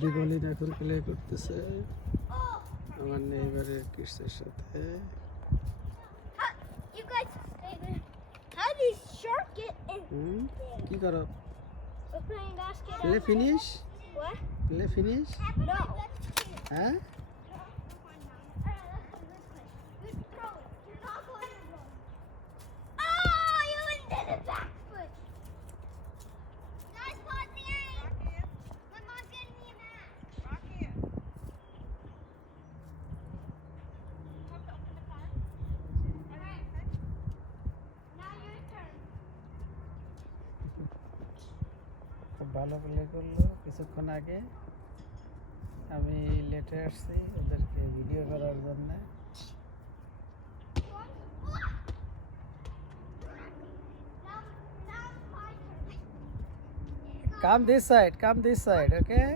দীপালিন এখন প্লে করতেছে আমার নেইবারের কিডসের সাথে। কি করো? Play finish? Play finish? হ্যাঁ? খুব ভালো প্লে করলো কিছুক্ষণ আগে। আমি লেটে আসছি ওদেরকে ভিডিও করার জন্য। Come this side, okay?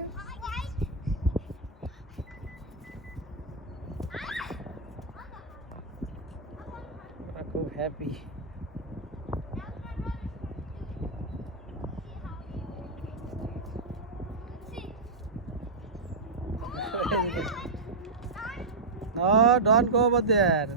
ওরা খুব happy. No, don't go over there.